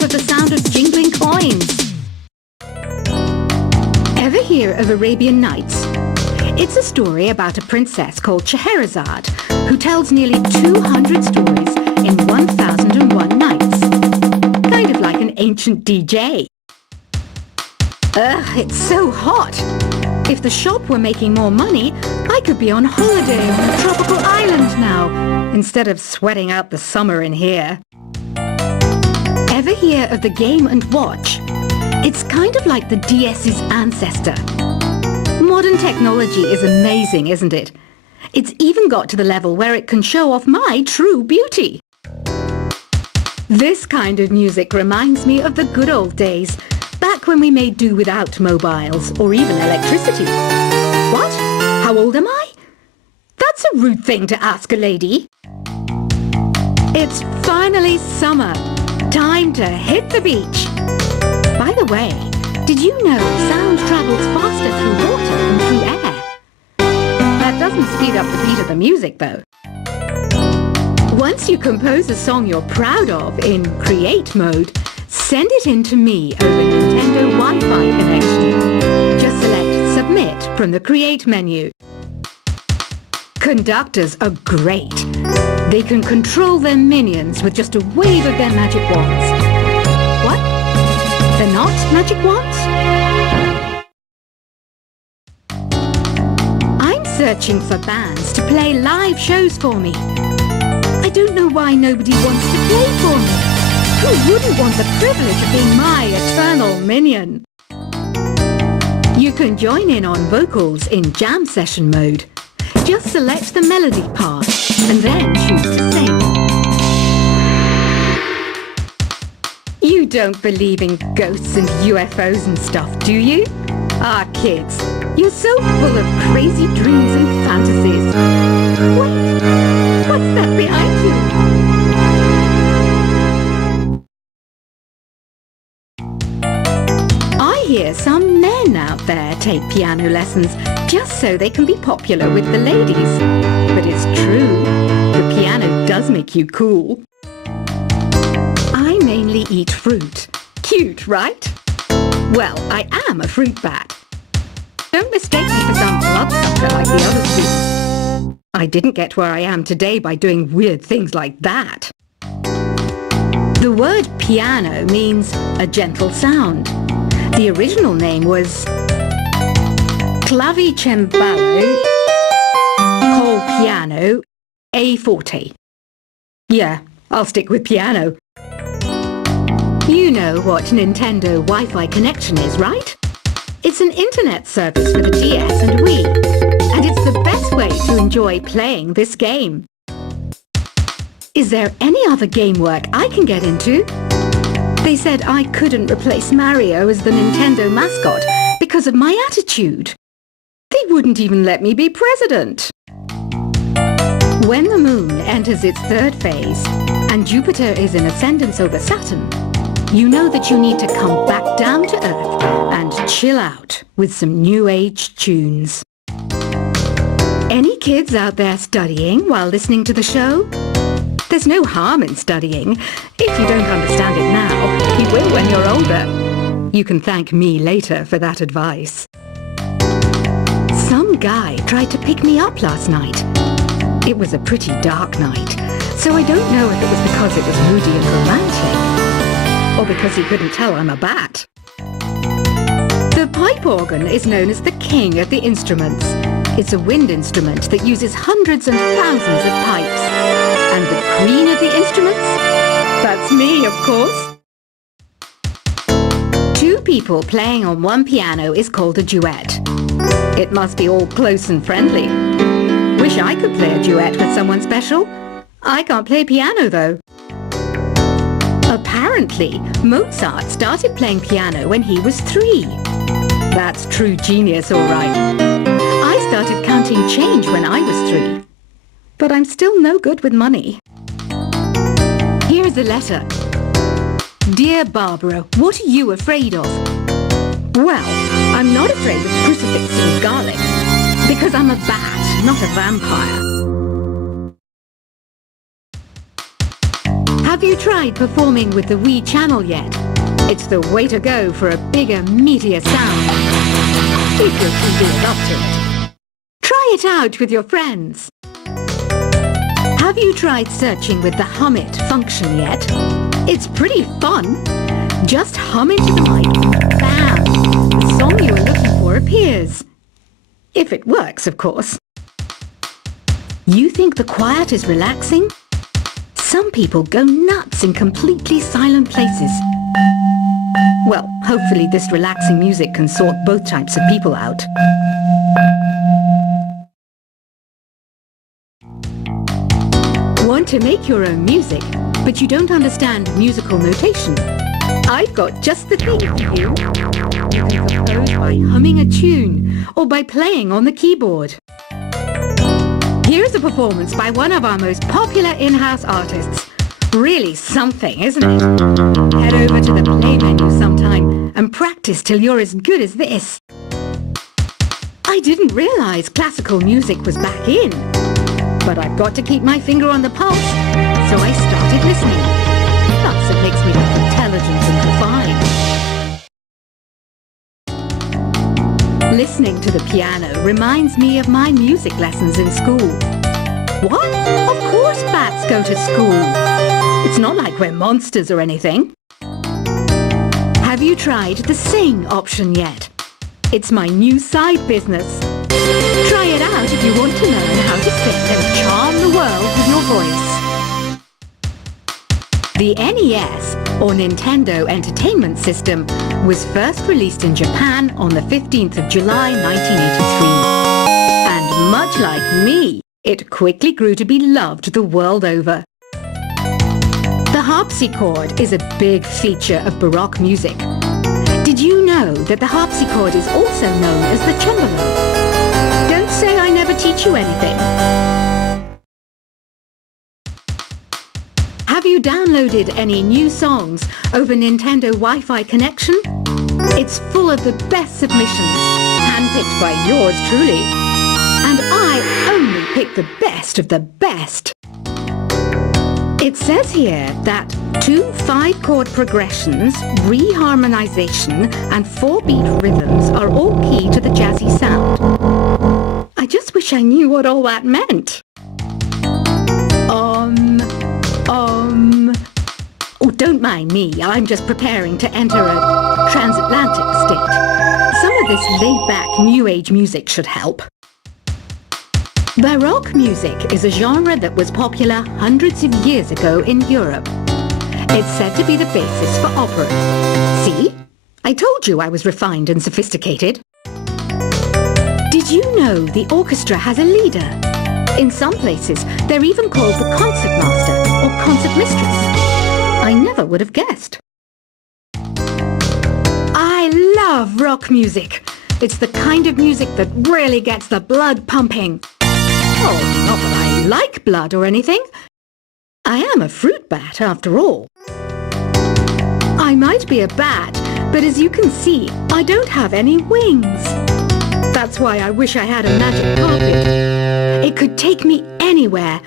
up at the sound of jingling coins. Ever hear of Arabian Nights? It's a story about a princess called Scheherazade who tells nearly 200 stories in 1001 nights. Kind of like an ancient DJ. Ugh, it's so hot. If the shop were making more money, I could be on holiday on a tropical island now, instead of sweating out the summer in here. Ever hear of the Game & Watch? It's kind of like the DS's ancestor. Modern technology is amazing, isn't it? It's even got to the level where it can show off my true beauty. This kind of music reminds me of the good old days, back when we made do without mobiles or even electricity. What? How old am I? That's a rude thing to ask a lady. It's finally summer. Time to hit the beach. By the way, did you know sound travels faster through water than through air? That doesn't speed up the beat of the music, though. Once you compose a song you're proud of in Create mode, send it in to me over Nintendo Wi-Fi connection. Just select Submit from the Create menu. Conductors are great. They can control their minions with just a wave of their magic wands. What? They're not magic wands? I'm searching for bands to play live shows for me. I don't know why nobody wants to play for me. Who wouldn't want the privilege of being my eternal minion? You can join in on vocals in jam session mode. Just select the melody part and then choose to sing. You don't believe in ghosts and UFOs and stuff, do you? Ah, kids, you're so full of crazy dreams and fantasies. Wait, what's that behind you? I hear some men out there take piano lessons just so they can be popular with the ladies. But it's true, the piano does make you cool. I mainly eat fruit. Cute, right? Well, I am a fruit bat. Don't mistake me for some bloodsucker like the others do. I didn't get where I am today by doing weird things like that. The word piano means a gentle sound. The original name was clavicembalo col piano a forte. Yeah, I'll stick with piano. You know what Nintendo Wi-Fi connection is, right? It's an internet service for the DS and Wii, and it's the best way to enjoy playing this game. Is there any other game work I can get into? They said I couldn't replace Mario as the Nintendo mascot because of my attitude. They wouldn't even let me be president. When the moon enters its third phase and Jupiter is in ascendance over Saturn, you know that you need to come back down to Earth and chill out with some new age tunes. Any kids out there studying while listening to the show? There's no harm in studying. If you don't understand it now, you will when you're older. You can thank me later for that advice. Some guy tried to pick me up last night. It was a pretty dark night, so I don't know if it was because it was moody and romantic, or because he couldn't tell I'm a bat. The pipe organ is known as the king of the instruments. It's a wind instrument that uses hundreds and thousands of pipes. And the queen of the instruments? That's me, of course. Two people playing on one piano is called a duet. It must be all close and friendly. Wish I could play a duet with someone special. I can't play piano, though. Apparently, Mozart started playing piano when he was 3. That's true genius, all right. I started counting change when I was 3. But I'm still no good with money. Here's a letter. Dear Barbara, what are you afraid of? Well, I'm not afraid of crucifixes and garlic, because I'm a bat, not a vampire. Have Have you tried performing with the Wii channel yet? It's the way to go for a bigger, meatier sound. If your TV is up to it. Try it out with your friends. Have you tried searching with the Hum It function yet? It's pretty fun. Just hum into the mic, bam! The song you are looking for appears. If it works, of course. You think the quiet is relaxing? Some people go nuts in completely silent places. Well, hopefully this relaxing music can sort both types of people out. Want to make your own music, but you don't understand musical notation? I've got just the thing for you. You can compose by humming a tune or by playing on the keyboard. Here's a performance by one of our most popular in-house artists. Really something, isn't it? Head over to the play menu sometime and practice till you're as good as this. I didn't realize classical music was back in. But I've got to keep my finger on the pulse, so I started listening. Plus, it makes me look intelligent and refined. Listening to the piano reminds me of my music lessons in school. What? Of course bats go to school. It's not like we're monsters or anything. Have you tried the sing option yet? It's my new side business. Try it out if you want to learn how to sing and charm the world with your voice. The NES, or Nintendo Entertainment System, was first released in Japan on the 15th of July 1983. And much like me, it quickly grew to be loved the world over. The harpsichord is a big feature of Baroque music. Did you know that the harpsichord is also known as the cembalo? Don't say I never teach you anything. Have you downloaded any new songs over Nintendo Wi-Fi connection? It's full of the best submissions, handpicked by yours truly. And I only pick the best of the best. It says here that 2 5-chord progressions, reharmonization, and 4-beat rhythms are all key to the jazzy sound. I just wish I knew what all that meant. Oh, don't mind me. I'm just preparing to enter a transatlantic state. Some of this laid-back New Age music should help. Baroque music is a genre that was popular hundreds of years ago in Europe. It's said to be the basis for opera. See? I told you I was refined and sophisticated. Did you know the orchestra has a leader? In some places, they're even called the concertmaster or concertmistress. I never would have guessed. I love rock music. It's the kind of music that really gets the blood pumping. Oh, not that I like blood or anything. I am a fruit bat, after all. I might be a bat, but as you can see, I don't have any wings. That's why I wish I had a magic carpet. It could take me anywhere,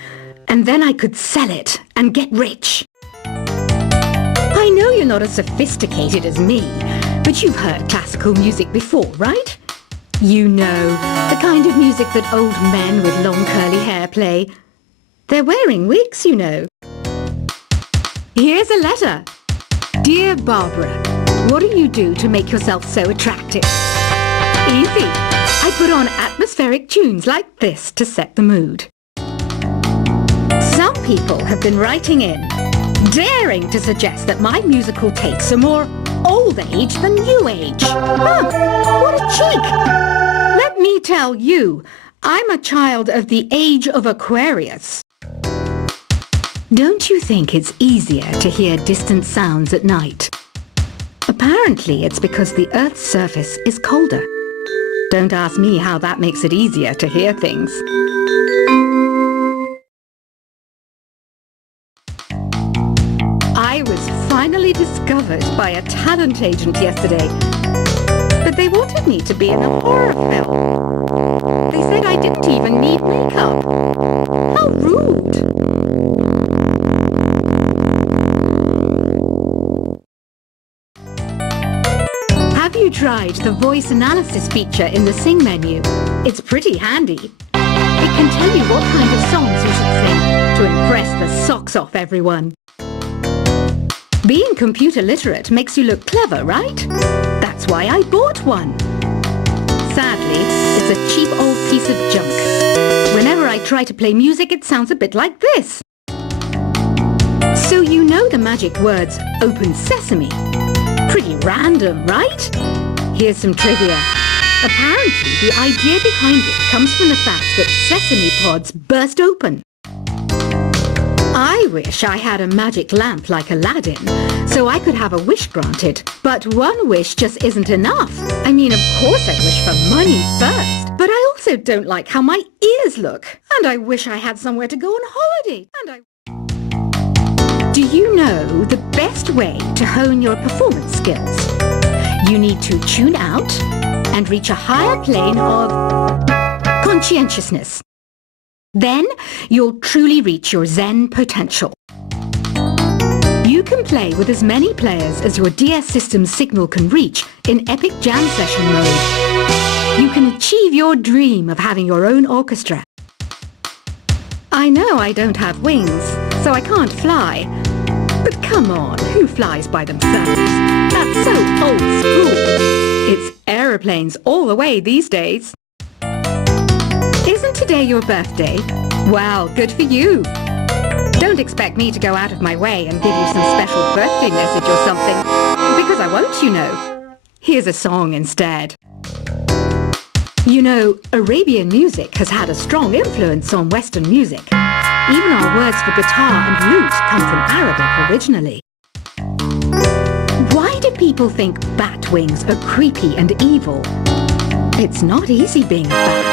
and then I could sell it and get rich. I know you're not as sophisticated as me, but you've heard classical music before, right? You know, the kind of music that old men with long curly hair play. They're wearing wigs, you know. Here's a letter. Dear Barbara, what do you do to make yourself so attractive? Easy. I put on atmospheric tunes like this to set the mood. Some people have been writing in, daring to suggest that my musical tastes are more old age than new age. Huh, what a cheek! Let me tell you, I'm a child of the age of Aquarius. Don't you think it's easier to hear distant sounds at night? Apparently it's because the Earth's surface is colder. Don't ask me how that makes it easier to hear things. I was finally discovered by a talent agent yesterday. But they wanted me to be in a horror film. They said I didn't even need makeup. How rude! tried the voice analysis feature in the Sing menu? It's pretty handy. It can tell you what kind of songs you should sing to impress the socks off everyone. Being computer literate makes you look clever, right? That's why I bought one. Sadly, it's a cheap old piece of junk. Whenever I try to play music, it sounds a bit like this. So you know the magic words, open sesame. Pretty random, right? Here's some trivia. Apparently, the idea behind it comes from the fact that sesame pods burst open. I wish I had a magic lamp like Aladdin, so I could have a wish granted. But one wish just isn't enough. I mean, of course I'd wish for money first, but I also don't like how my ears look. And I wish I had somewhere to go on holiday. Do you know the best way to hone your performance skills? You need to tune out and reach a higher plane of conscientiousness. Then you'll truly reach your Zen potential. You can play with as many players as your DS system's signal can reach in epic jam session mode. You can achieve your dream of having your own orchestra. I know I don't have wings, so I can't fly. But come on, who flies by themselves? That's so old school. It's aeroplanes all the way these days. Isn't today your birthday? Well, good for you. Don't expect me to go out of my way and give you some special birthday message or something, because I won't, you know. Here's a song instead. You know, Arabian music has had a strong influence on Western music. Even our words for guitar and lute come from Arabic originally. Why do people think bat wings are creepy and evil? It's not easy being a bat.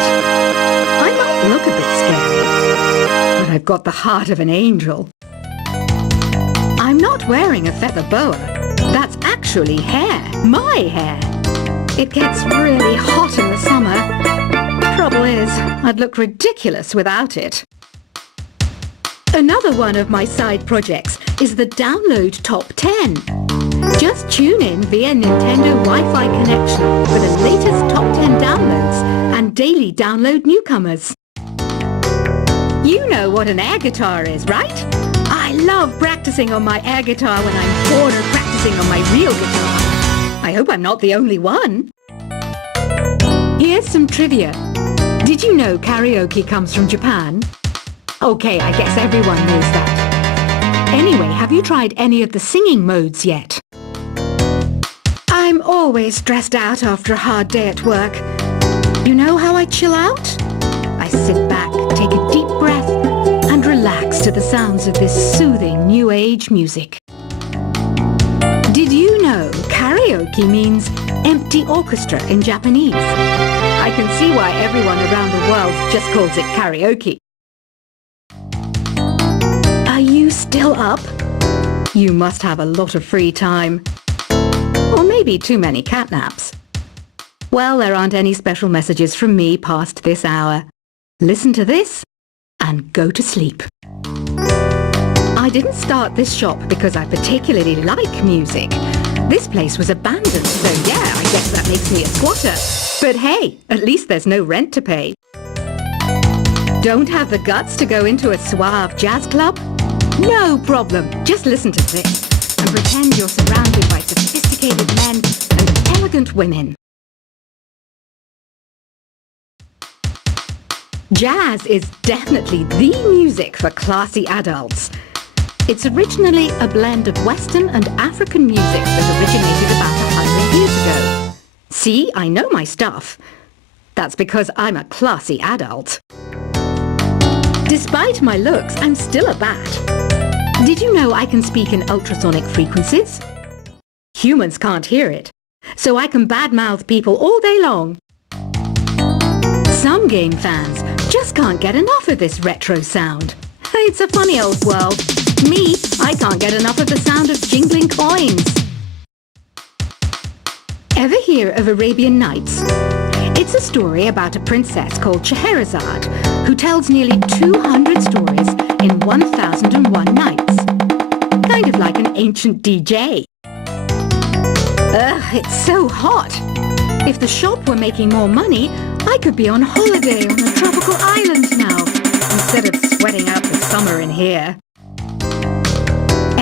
I might look a bit scary, but I've got the heart of an angel. I'm not wearing a feather boa. That's actually hair, my hair. It gets really hot in the summer. Trouble is, I'd look ridiculous without it. Another one of my side projects is the Download Top 10. Just tune in via Nintendo Wi-Fi connection for the latest Top 10 downloads and daily download newcomers. You know what an air guitar is, right? I love practicing on my air guitar when I'm bored of practicing on my real guitar. I hope I'm not the only one. Here's some trivia. Did you know karaoke comes from Japan? Okay, I guess everyone knows that. Anyway, have you tried any of the singing modes yet? I'm always stressed out after a hard day at work. You know how I chill out? I sit back, take a deep breath, and relax to the sounds of this soothing new age music. Did you know karaoke means empty orchestra in Japanese? I can see why everyone around the world just calls it karaoke. Are you still up? You must have a lot of free time. Or maybe too many catnaps. Well, there aren't any special messages from me past this hour. Listen to this and go to sleep. I didn't start this shop because I particularly like music. This place was abandoned, so yeah, I guess that makes me a squatter. But hey, at least there's no rent to pay. Don't have the guts to go into a suave jazz club? No problem. Just listen to this and pretend you're surrounded by sophisticated men and elegant women. Jazz is definitely the music for classy adults. It's originally a blend of Western and African music that originated about 100 years ago. See, I know my stuff. That's because I'm a classy adult. Despite my looks, I'm still a bat. Did you know I can speak in ultrasonic frequencies? Humans can't hear it, so I can badmouth people all day long. Some game fans just can't get enough of this retro sound. It's a funny old world. Me, I can't get enough of the sound of jingling coins. Ever hear of Arabian Nights? It's a story about a princess called Scheherazade who tells nearly 200 stories in 1001 nights. Kind of like an ancient DJ. Ugh, it's so hot. If the shop were making more money, I could be on holiday on a tropical island now, instead of sweating out the summer in here.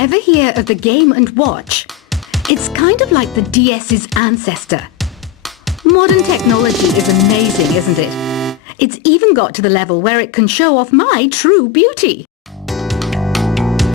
Ever hear of the Game & Watch? It's kind of like the DS's ancestor. Modern technology is amazing, isn't it? It's even got to the level where it can show off my true beauty.